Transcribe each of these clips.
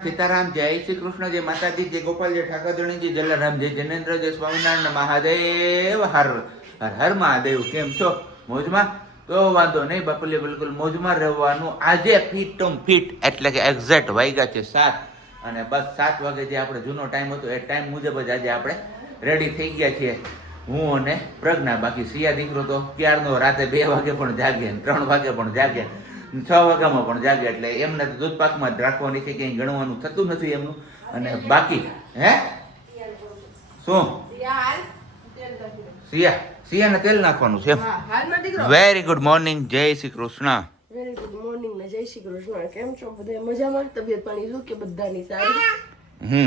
सीताराम जय श्री कृष्ण जय माता दी जय गोपाल जय ठाकुर जी जलाराम जय जनेन्द्र जय स्वामीनारायण महादेव हर हर हर महादेव केम छो મોજમાં તો વાંધો નહીં બાપલી બિલકુલ મોજમાં રહેવાનું આજે ફિટમ ફિટ એટલે કે એક્ઝેક્ટ વાગ્યા છે 7 અને બસ 7 વાગે જે આપણે જૂનો ટાઈમ હતો એ ટાઈમ મુજબ જ આજે આપણે રેડી થઈ ગયા છીએ હું અને પ્રજ્ઞા બાકી સિયા દીકરો તો ક્યારનો રાતે 2 વાગે પણ જાગે 3 વાગે પણ જાગે 6 વાગ્યામાં પણ જાગે એટલે એમને તો દૂધ પાકમાં જ રાખવાની છે ક્યાંય ગણવાનું થતું નથી એમનું અને બાકી હે શું સિયાને તેલ નાખવાનું છે વેરી ગુડ મોર્નિંગ જય Shri Krishna very good morning ને જય શ્રી કૃષ્ણ કેમ છો બધા મજામાં તબિયત પાણી શું કે બધાની સારી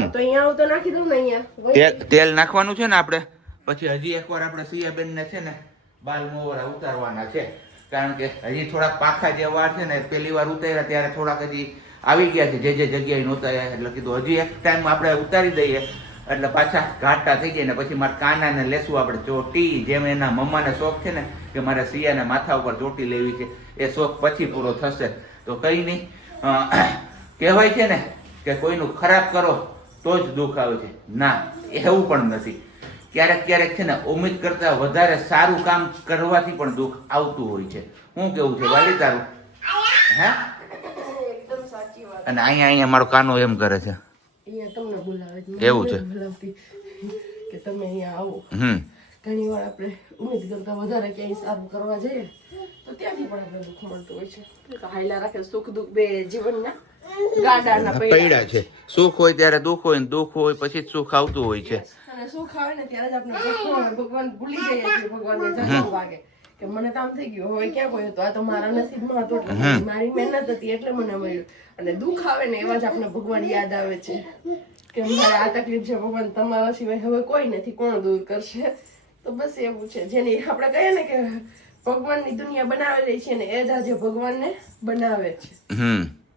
તો અહીંયા આવું તો નાખી દઉં ને અહીંયા તેલ નાખવાનું છે ને આપણે પછી હજી એકવાર આપણે સિયાબેન ને છે ને બાલ મોવરા ઉતારવાના છે કારણ કે હજી થોડાક પાખા જે વાર છે ને પહેલી વાર ઉતાર્યા ત્યારે થોડાક હજી આવી ગયા છે જે જગ્યાએ નહોતા એટલે કીધું હજી એક ટાઈમ આપણે ઉતારી દઈએ એટલે પાછા ઘાટા થઈ જાય ને પછી મારા કાનાને લેશું આપણે ચોટી જેમ એના મમ્માને શોખ છે ને કે મારે સિયાને માથા ઉપર ચોટી લેવી છે એ શોખ પછી પૂરો થશે તો કઈ નહીં કહેવાય છે ને કે કોઈનું ખરાબ કરો તો જ દુઃખ આવે છે ના એવું પણ નથી ક્યારેક ક્યારેક છે ને ઉમ્મીદ કરતા વધારે સારું કામ કરવાથી પણ દુઃખ આવતું હોય છે શું કેવું છે વાલી તારું હે એકદમ સાચી વાત અને અહીંયા મારો કાનો એમ કરે છે અહીંયા તમને બોલાવે એવું છે કે તમે અહીંયા આવો ઘણી વાર આપણે ઉમ્મીદ કરતા વધારે ક્યાંય સારું કરવા જઈએ તો ત્યાંથી પણ આપણે દુઃખ મળતું હોય છે તો હાઈલા રાખે સુખ દુઃખ બે જીવનના ગાડાના પૈડા છે સુખ હોય ત્યારે દુઃખ હોય ને દુઃખ હોય પછી જ સુખ આવતું હોય છે અને સુખ આવે ને ત્યારે જ આપણે ભગવાન ભૂલી જઈએ છીએ ભગવાનને જન્મ વાગે કે મને કામ થઈ ગયું હવે ક્યાં કોઈ હતું આ તો મારા નસીબમાં હતું એટલે મારી મહેનત હતી એટલે મને મળ્યું અને દુઃખ આવે ને એવા જ આપણે ભગવાન યાદ આવે છે કે મારે આ તકલીફ છે ભગવાન તમારા સિવાય હવે કોઈ નથી કોણ દૂર કરશે તો બસ એવું છે જેની આપણે કહીએ ને કે ભગવાનની દુનિયા બનાવેલી છે ને એ જ આજે ભગવાનને બનાવે છે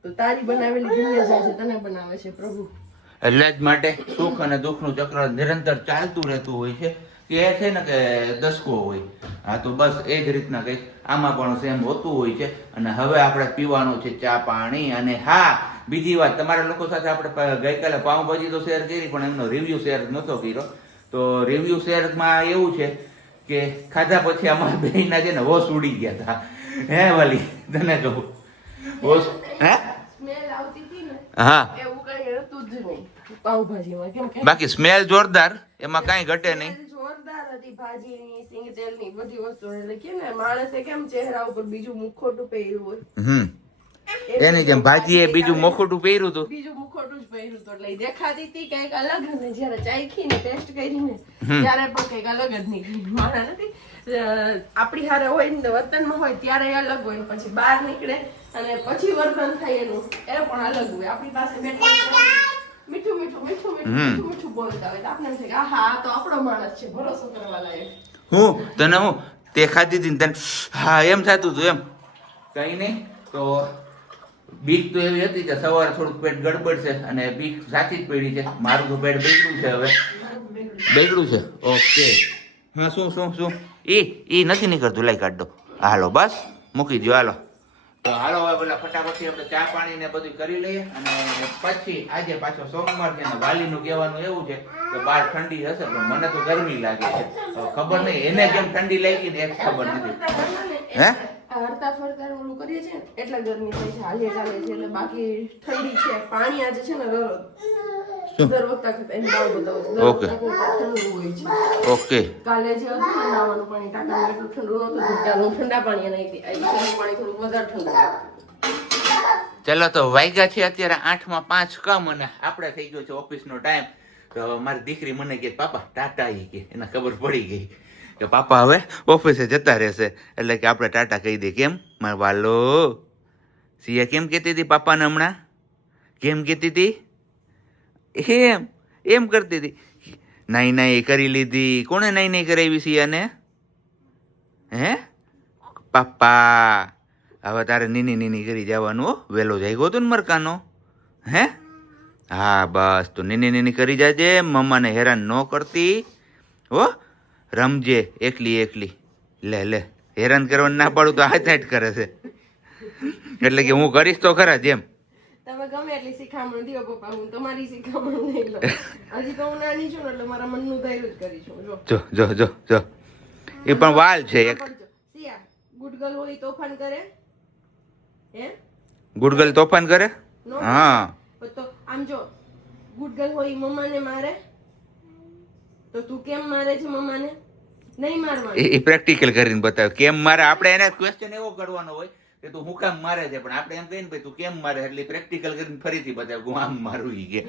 તો તારી બનાવેલી દુનિયા જાય છે તને બનાવે છે પ્રભુ એટલે જ માટે સુખ અને દુઃખનું ચક્ર નિરંતર ચાલતું રહેતું હોય છે કે એ છે ને કે દસકો હોય હા તો બસ એ જ રીતના કંઈક આમાં પણ સેમ હોતું હોય છે અને હવે આપણે પીવાનું છે ચા પાણી અને હા બીજી વાત તમારા લોકો સાથે આપણે ગઈકાલે પાઉંભાજી તો શેર કરી પણ એમનો રિવ્યુ શેર નહોતો કર્યો તો રિવ્યુ શેરમાં એવું છે કે ખાધા પછી અમારા બેયના છે ને હોશ ઉડી ગયા હતા હે વાલી તને કહું હોશ હે સ્મેલ આવતી હતી ને હા એવું કઈ હતું જ નહીં પાવભાજીમાં કેમ કે બાકી સ્મેલ જોરદાર એમાં કાંઈ ઘટે નહીં જોરદાર હતી ભાજીની સિંગ તેલની બધી વસ્તુ એટલે કે ને માણસે કેમ ચહેરા ઉપર બીજું મુખોટું પહેર્યું હોય એની જેમ ભાજી એ બીજું મુખોટું પહેર્યું હતું બીજું મુખોટું જ પહેર્યું હતું એટલે દેખાતી હતી કઈક અલગ ને જયારે ચાખી ને ટેસ્ટ કરીને ત્યારે પણ કઈક અલગ જ નીકળી મારા નથી આપણી હારે હોય ને વતનમાં હોય ત્યારે અલગ હોય પછી બહાર નીકળે અને પછી વર્તન થાય એનું એ પણ અલગ હોય આપણી પાસે મીઠું મીઠું મીઠું મીઠું મીઠું મીઠું બોલતા હોય તો આપણે એમ થાય કે આહા આ તો આપણો માણસ છે ભરોસો કરવા લાયક હું તને હું તે ખાધી હતી તને હા એમ થતું હતું એમ કઈ નહીં તો બીક તો એવી હતી કે સવારે થોડુંક પેટ ગડબડ છે અને બીક સાચી જ પડી છે મારું તો પેટ બગડ્યું છે હવે બગડ્યું છે ઓકે હા શું શું શું એ નથી નીકળતું લાઈ કાઢ દો હાલો બસ મૂકી દો હાલો તો હાલો હવે પેલા ફટાફટથી આપણે ચા પાણી ને બધું કરી લઈએ અને પછી આજે પાછો સોમવાર છે ને વાલીનું કહેવાનું એવું છે કે બહાર ઠંડી હશે પણ મને તો ગરમી લાગે છે ખબર નહીં એને કેમ ઠંડી લાગી ને એક ખબર નથી હે હરતા ફરતા ઓલું કરીએ છે એટલે ગરમી થાય છે હાલે ચાલે છે એટલે બાકી ઠંડી છે પાણી આજે છે ને દર વખત એમ ભાવ બતાવો ઓકે ઠંડુ હોય છે ઓકે કાલે જે હતું ને નાવાનું પાણી ટાંકામાં એટલું ઠંડુ નહોતું ત્યારે ઠંડા પાણી નહીં હતી પાણી થોડું વધારે ઠંડુ ચાલો તો વાગ્યા છે અત્યારે 8:05 કમ અને આપણે થઈ ગયો છે ઓફિસનો ટાઈમ તો મારી દીકરી મને કે પાપા ટાટા ઈ કે એને ખબર પડી ગઈ કે પાપા હવે ઓફિસે જતા રહેશે એટલે કે આપણે ટાટા કહી દે કેમ મારા વાલો સિયા કેમ કહેતી હતી પાપાને હમણાં કેમ કહેતી હતી એમ કરતી હતી નાઈ નાઈ કરી લીધી કોણે નાઈ નાઈ કરાવી સિયાને હે પાપા હવે તારે નીની નીની કરી જવાનું વહેલો જાગ્યો હતો ને મરકાનો હે હા બસ તો નીની નીની કરી જાજે મમ્માને હેરાન ન કરતી હો રમજે એકલી એકલી લે લે હેરાન કરવાનું ના પાડું તો હાથ હાથ કરે છે એટલે કે હું કરીશ તો ખરા જેમ તમે ગમે એટલી શિખામણ દો પપ્પા, હું તમારી શિખામણ નહીં લઉં. હજી તો હું નાની છું ને એટલે મારા મનનું ધૈર્ય જ કરીશું. જો જો જો જો જો એ પણ વાલ છે એક. સિયા ગુડ ગર્લ હોય તોફાન કરે હે? ગુડ ગર્લ તોફાન કરે? નો? હા. તો આમ જો ગુડ ગર્લ હોય મમ્માને મારે તો તું કેમ મારે છે મમ્માને? નહીં મારવાનું. એ પ્રેક્ટિકલ કરીને બતાવે કેમ મારે. આપણે એને ક્વેશ્ચન એવો કરવાનો હોય કે તું હું કામ મારે છે, પણ આપણે એમ કહીએ ને ભાઈ તું કેમ મારે, એટલે પ્રેક્ટિકલ કરીને ફરીથી બતાવે હું આમ મારું ઈ કે.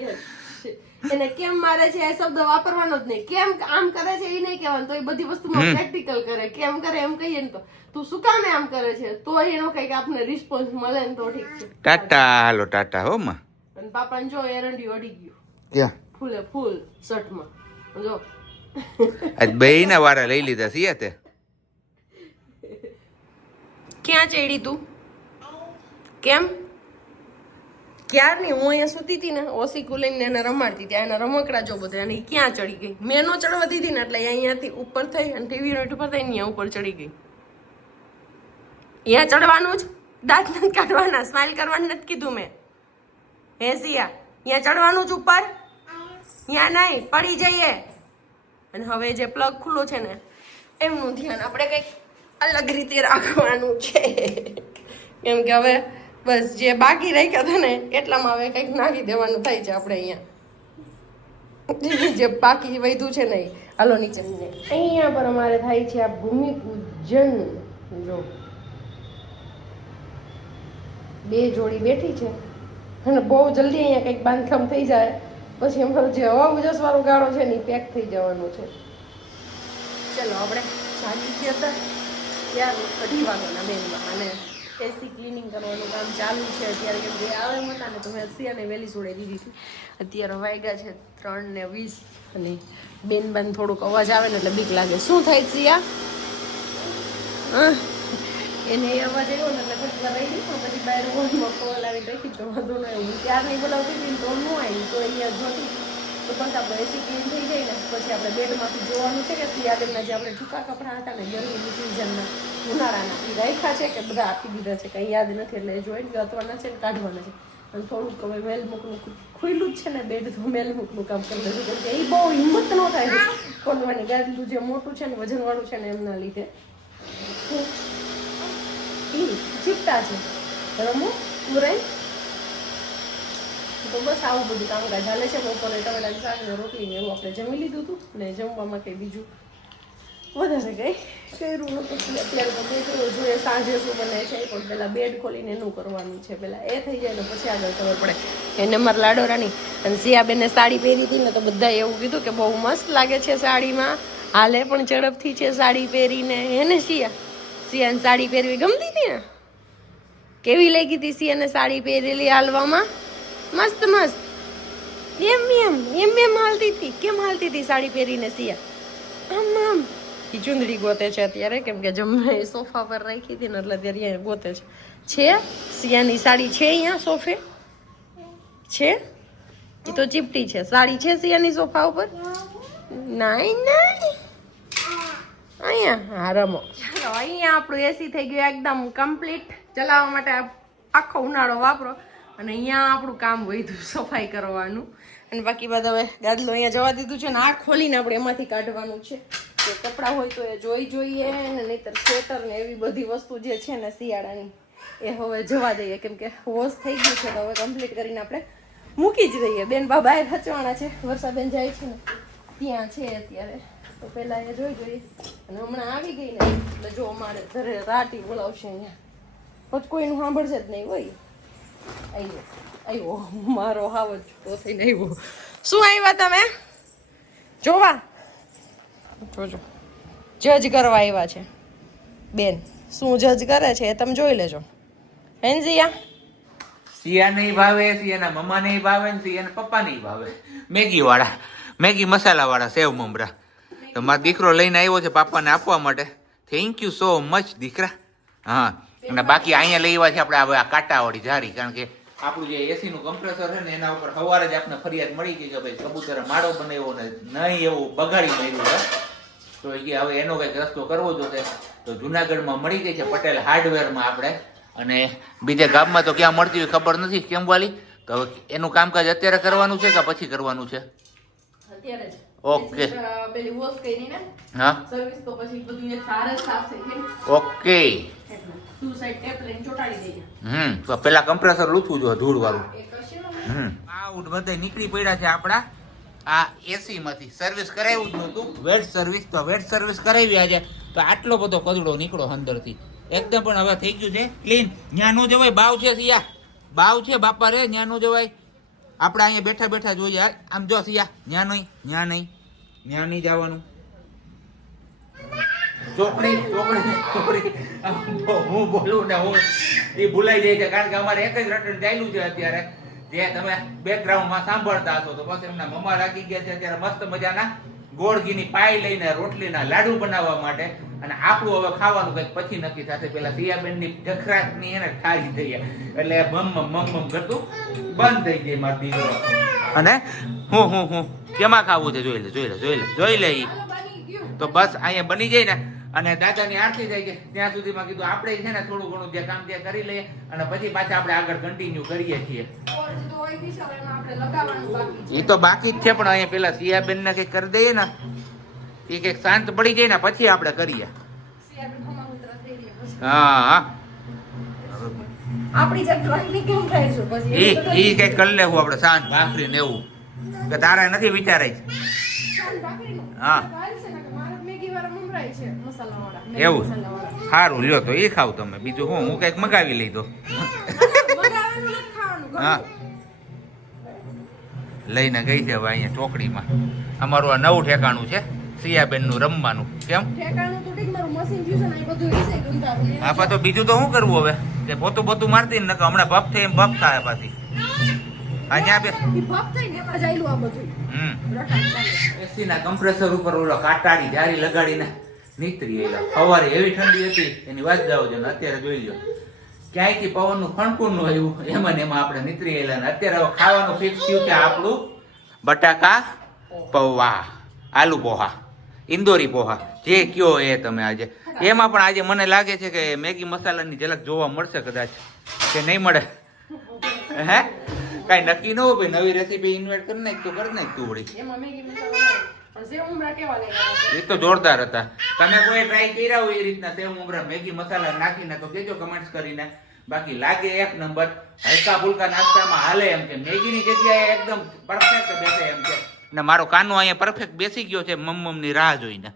એને કેમ મારે છે એ શબ્દ વાપરવાનો જ નહીં. કેમ આમ કરે છે એ નહીં કહેવાનું, તો એ બધી વસ્તુમાં પ્રેક્ટિકલ કરે. કેમ કરે એમ કહીએ ને તો તું શું કામ આમ કરે છે, તો એનો કઈક આપને રિસ્પોન્સ મળે ને તો ઠીક છે. ટાટા હાલો ટાટા હો માં. અને પાપાને જો એરંડી અડી ગયું ક્યાં? ફૂલે ફૂલ શર્ટમાં જો. આજ બેયના વારા લઈ લીધા સિયા તે. ક્યાં ચડી તું? કેમ? ક્યારની હું અહીંયા સૂતી હતી ને ઓસીકુ લઈને એને રમાડતી હતી. એના રમકડા જો બધા અને ઈ ક્યાં ચડી ગઈ. મેં નો ચડવા દીધી ને એટલે અહીંયાથી ઉપર થઈ અને ટીવી યુનિટ ઉપર થઈ અહીંયા ઉપર ચડી ગઈ. અહીંયા ચડવાનું જ, દાંત નથી કાઢવાના, સ્માઈલ કરવાનું નથી કીધું મેં. હે સિયા, અહીંયા ચડવાનું જ ઉપર, અહીંયા નહીં પડી જઈએ. અને હવે જે પ્લગ ખુલ્લો છે ને એમનું ધ્યાન આપણે કંઈક અલગ રીતે રાખવાનું છે. કેમ કે હવે બસ જે બાકી રાખ્યા હતા ને એટલામાં હવે કંઈક નાખી દેવાનું થાય છે આપણે અહીંયા. જે બાકી વધ્યું છે ને હાલો નીચે. અહીંયા પર અમારે થાય છે આ ભૂમિપૂજન. જો બે જોડી બેઠી છે અને બહુ જલ્દી અહીંયા કંઈક બાંધકામ થઈ જાય પછી અમારો જે હવા ઉજાસ વાળો ગાળો છે ને એ પેક થઈ જવાનું છે. ચલો આપણે ચાલી ગયા હતા ત્યાં 2:30 વાગ્યાના બેનમાં અને એસી ક્લિનિંગ કરવાનું કામ ચાલુ છે અત્યારે. કેમ કે આવે હતા ને તો મેં સિયાને વહેલી છોડી દીધી હતી. અત્યારે વાગ્યા છે 3:20 અને બેન થોડુંક અવાજ આવે ને એટલે બીક લાગે. શું થાય સિયા? એને એ અવાજ આવ્યો ને એટલે થોડીક વાર રહી ગઈ પણ પછી બહાર હોલમાં કોલ આવી રાખી તો વાંધો ન આવ્યો. હું ત્યાર નહીં બોલાવતી હતી તો ન આવી તો અહીંયા જોતી તો બસ આપણે એસી ક્લીન થઈ જાય ને પછી આપણે બેડમાંથી જોવાનું છે કે સિયાબેનના જે આપણે ટૂંકા કપડાં હતા ને ગરમીની સિઝનના ઉનાળાના એ રાખ્યા છે કે બધા આપી દીધા છે કંઈ યાદ નથી એટલે જોઈને ગતવાના છે ને કાઢવાના છે. અને થોડુંક હવે મેલમુકનું ખુલ્લું જ છે ને બેડ તો મેલમુકનું કામ કરી દેશું કેમ કે એ બહુ હિંમત ન થાય ખોલવાની. ગાદલું જે મોટું છે ને વજનવાળું છે ને એમના લીધે ચીપટા છે રમો પુરાઈ. તો બસ આવું બધું કામકાજ ચાલે છે. બપોરે ટમેટાનું શાક ને રોટલી ને એવું આપણે જમી લીધું હતું ને જમવામાં કંઈ બીજું વધારે કંઈ કર્યું નહોતું. અત્યારે તો મેં કર્યું જોઈએ સાંજે શું બને છે પણ પહેલાં બેડ ખોલીને એનું કરવાનું છે. પહેલાં એ થઈ જાય ને પછી આગળ ખબર પડે. એને મારા લાડોરાની અને સિયાબેનને સાડી પહેરી હતી ને તો બધાએ એવું કીધું કે બહુ મસ્ત લાગે છે સાડીમાં, હાલે પણ ઝડપથી છે સાડી પહેરીને. એને સિયાને સાડી પહેરવી ગમતી હતી ને? કેવી લાગી હતી સિયાને સાડી પહેરેલી હાલવામાં? મસ્ત મસ્ત એમ એમ એમ એમ હાલતી હતી. કેમ હાલતી હતી સાડી પહેરીને સિયા? આમ આમ. એ ચુંદડી ગોતે છે અત્યારે કેમ કે જમને સોફા પર રાખી હતી ને એટલે અત્યારે અહીંયા ગોતે છે. સિયાની સાડી છે અહીંયા સોફે છે? એ તો ચીપટી છે. સાડી છે સિયાની સોફા ઉપર? નહીં નહીં અહીંયા. હા રમો. ચાલો અહીંયા આપણું એસી થઈ ગયું એકદમ કમ્પ્લીટ. ચલાવવા માટે આખો ઉનાળો વાપરો અને અહીંયા આપણું કામ વધ્યું સફાઈ કરવાનું. અને બાકી બધા હવે ગાદલું અહીંયા જવા દીધું છે ને આ ખોલીને આપણે એમાંથી કાઢવાનું છે. કે કપડાં હોય તો એ જોઈએ ને નહીંતર સ્વેટર ને એવી બધી વસ્તુ જે છે ને શિયાળાની એ હવે જવા દઈએ કેમ કે વોશ થઈ ગયું છે તો હવે કમ્પ્લીટ કરીને આપણે મૂકી જ દઈએ. બેન બા બહાર હચવાના છે, વર્ષાબેન જાય છે ને ત્યાં છે અત્યારે તો પહેલાં એ જોઈએ અને હમણાં આવી ગઈ ને એટલે જો અમારે ઘરે રાટી બોલાવશે અહીંયા પછી કોઈનું સાંભળશે જ નહીં. હોય આવ્યો મારો હાવ જ તો થઈને આવ્યો. શું આવ્યા તમે જોવા? જોજો જજ કરવા આવ્યા છે બેન. શું જજ કરે છે એ તમે જોઈ લેજો. હેન સિયા નહીં ભાવે, સિયાના મમ્મા નહીં ભાવે ને સિયાના પપ્પા નહીં ભાવે. મેગી વાળા, મેગી મસાલા વાળા સેવ મમરા તો મારો દીકરો લઈને આવ્યો છે પાપાને આપવા માટે. થેન્ક યુ સો મચ દીકરા. હા અને બાકી અહીંયા લઈ આવ્યા છે આપણે આ કાંટાવાળી જારી કારણ કે આપણું જે એસી નું કમ્પ્રેસર છે ને એના ઉપર સવારે જ આપણે ફરિયાદ મળી ગઈ કે ભાઈ કબૂતરે માળો બનાવ્યો ને નહીં એવું બગાડી માર્યું છે તો એ હવે એનો કંઈક રસ્તો કરવો જોઈએ. તો જુનાગઢમાં મળી ગઈ છે પટેલ હાર્ડવેરમાં આપણે. અને બીજા ગામમાં તો ક્યાં મળતી હોય ખબર નથી. કેમ વાલી તો હવે એનું કામકાજ અત્યારે કરવાનું છે કે પછી કરવાનું છે? અત્યારે જ. ઓકે. પેલી વોશ કરીને હા સર્વિસ તો પછી બધું એક સાર જ સાફ થઈ ગયું. ઓકે. એટલે ટુ સાઈડ ટેપ લઈને ચોટાડી દઈએ. તો પેલા કમ્પ્રેસર લૂછવું જોઈએ ધૂળ વાળું. એક હશે ને આઉટ બધા નીકળી પડ્યા છે આપણા આ એસી માંથી. સર્વિસ કરાવ્યું જ નહોતું, વેટ સર્વિસ. તો વેટ સર્વિસ કરાવી આજે તો આટલો બધો કચરો નીકળો અંદરથી એકદમ. પણ હવે થઈ ગયું છે ક્લીન. ન્યા નો જવાય, બાવ છે સિયા, બાવ છે બાપા રે, ન્યા નો જવાય. આપણે અહીંયા બેઠા બેઠા જોઈએ. આમ જો સિયા, ન્યા નહીં, ન્યા નહીં, ન્યા નહીં જવાનું. ચોકડી ચોકડી ચોકડી હું બોલું ને હું એ ભૂલાઈ જાય છે, કારણ કે અમારે એક જ રટણ ચાલ્યું છે અત્યારે, જે તમે બેકગ્રાઉન્ડમાં સાંભળતા હશો. તો બસ એમના મમ્મા રાખી ગયા છે અત્યારે મસ્ત મજાના ગોળ ઘીની પાઈ લઈને રોટલીના લાડુ બનાવવા માટે. અને આપણું હવે ખાવાનું કંઈક પછી નક્કી થશે. પેલા સિયાબેનની જખરાટની એને ઠારી થઈ એટલે મમ કરતું બંધ થઈ જાય મારો દીકરો. અને હું કેમાં ખાવું છે જોઈ લે જોઈ લે જોઈ લે જોઈ લે. ઈ તો બસ અહીંયા બની જાય ને અને દાદાની આરતી થઈ ગઈ ત્યાં સુધીમાં કીધું આપણે છે ને થોડું ઘણું જે કામ ત્યાં કરી લઈએ અને પછી પાછા આપણે આગળ કન્ટિન્યુ કરીએ છીએ. એ તો બાકી જ છે, પણ અહીંયા પેલા સિયાબેન ને કઈક કરી દઈએ ને, એ કઈક શાંત પડી જાય ને પછી આપણે કરીએ. હા આપણી જગ્યાની કેમ ખાઈશું પછી એ કઈક કરી લેવું આપણે શાંત ભાખરી ને એવું, કે તારા નથી વિચારાય. હા એવું સારું લ્યો તો એ ખાવ તમે. બીજું હું કઈક મગાવી લઈ દો. હા લઈને ગઈ છે હવે અહીંયા ચોકડીમાં. અમારું આ નવું ઠેકાણું છે સિયાબેન નું રમવાનું. કેમ હા તો બીજું તો શું કરવું હવે, કે પોતું પોતું મારતી ને હમણાં ભપ થઈ એમ ભપ થાય પાછી. અહીંયા બે એસી ના કમ્પ્રેસર ઉપર ઓલો કાટાડી જારી લગાડીને નીકળી ગયેલા. સવારે એવી ઠંડી હતી એની વાત જાવ છે. અત્યારે જોઈ લો ક્યાંયથી પવનનું ખણકું નું આવ્યું, એમાં ને એમાં આપણે નીકળી ગયેલા. ને અત્યારે હવે ખાવાનું ફિક્સ થયું છે આપણું બટાકા પૌવા, આલુ પોહા, ઇન્દોરી પોહા, જે કયો એ તમે આજે. એમાં પણ આજે મને લાગે છે કે મેગી મસાલાની ઝલક જોવા મળશે કદાચ, કે નહીં મળે. હે કઈ નક્કી ન હોય ભાઈ, નવી રેસીપી ઇન્વેન્ટ કરી નાખ તો કરી નાખ તું વળી. એ તો જોરદાર હતા. તમે કોઈ ટ્રાય કર્યા હોય એ રીતના સેવ મમરા મેગી મસાલા નાખીને તો કેજો કમેન્ટ્સ કરીને. બાકી લાગે એક નંબર, હલકા ફુલકા નાસ્તામાં હાલે એમ છે. મેગીની જગ્યાએ એકદમ પરફેક્ટ બેસે એમ છે. ને મારો કાનો અહીંયા પરફેક્ટ બેસી ગયો છે મમ્મ ની રાહ જોઈને.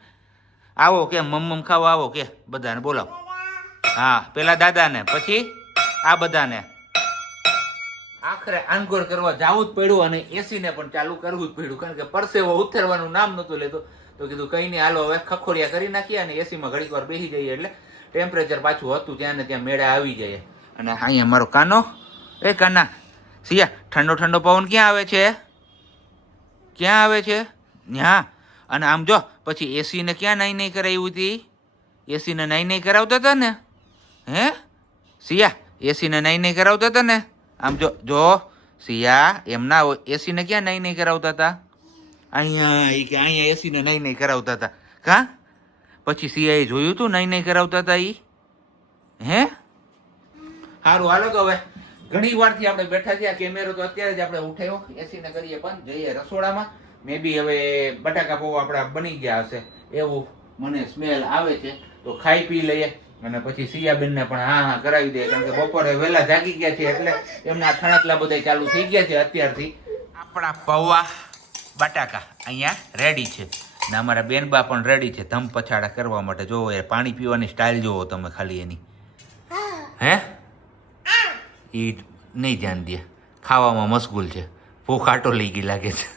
આવો કે મમ્મ ખાવા આવો કે બધાને બોલાવો. હા પેલા દાદાને, પછી આ બધાને. આખરે આંગોળ કરવા જવું જ પડ્યું અને એસી ને પણ ચાલુ કરવું જ પડ્યું, કારણ કે પરસેવો ઉતરવાનું નામ નતું લેતો. તો કીધું કઈ નહીં હાલો હવે ખખોડિયા કરી નાખીએ અને એસીમાં ઘડીક વાર બેસી જઈએ એટલે ટેમ્પરેચર પાછું હતું ત્યાં ને ત્યાં મેળા આવી જાય. અને અહીંયા મારો કાનો, એ કાના સિયા ઠંડો ઠંડો પવન ક્યાં આવે છે, ક્યાં આવે છે? હા. અને આમ જો પછી એસી ને ક્યાં નાઈ નહીં કરાવી હતી? એસી ને નાઈ નહીં કરાવતા હતા ને? હે સિયા એસી ને નાઈ નહીં કરાવતા હતા ને? આમ જો જો સિયા એમ ના હોય, એસી ને ક્યાં નહીં કરાવતા હતા? અહીંયા કે અહીંયા એસી ને નહીં કરાવતા હતા. કા પછી સિયાએ જોયું તું નહીં કરાવતા હતા ઈ? હે સારું હાલો તો હવે ઘણી વારથી આપણે બેઠા છીએ. આ કેમેરો તો અત્યારે જ આપણે ઉઠાયો, એસી ને કરીએ બંધ, જઈએ રસોડામાં. મે બી હવે બટાકા પૌવા આપણા બની ગયા હશે એવું મને સ્મેલ આવે છે. તો ખાઈ પી લઈએ અને પછી સિયાબેનને પણ હા કરાવી દે, કારણ કે બપોરે વહેલા જાગી ગયા છે એટલે એમના થણકલા બધા ચાલુ થઈ ગયા છે અત્યારથી. આપણા પૌવા બટાકા અહીંયા રેડી છે ને અમારા બેનબા પણ રેડી છે ધમ પછાડા કરવા માટે. જોવો યાર પાણી પીવાની સ્ટાઇલ જોવો તમે ખાલી એની. હે એ નહીં ધ્યાન દે, ખાવામાં મશગુલ છે. ભૂખ આટો લઈ ગઈ લાગે છે.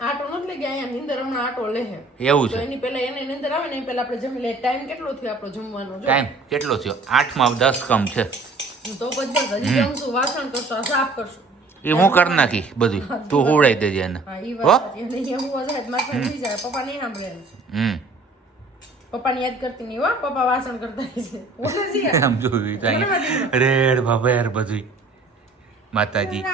આટો નથી લઈ ગયા, અહીંયા નીંદર હમણાં આટો લે છે. એવું છે? એની પહેલા એને નીંદર આવે ને એ પહેલા આપણે જમી લઈએ. ટાઈમ કેટલો થયો આપણો જમવાનો? ટાઈમ કેટલો થયો? 8 માં 10 કમ છે. તો પછી હજી જમશું, વાસણ કરશું, સાફ કરશું. એ હું કરી નાખી બધું, તું હોવડાઈ દેજે એને. હા ઈ વાત છે. એને હું જાય માથે થઈ જાય, પપ્પા નહીં સાંભળે. પપ્પાની યાદ કરતી નહીં હો, પપ્પા વાસણ કરતા છે. ઓલે છે આમ જોયું રેડ ભભેર બધું માતાજી.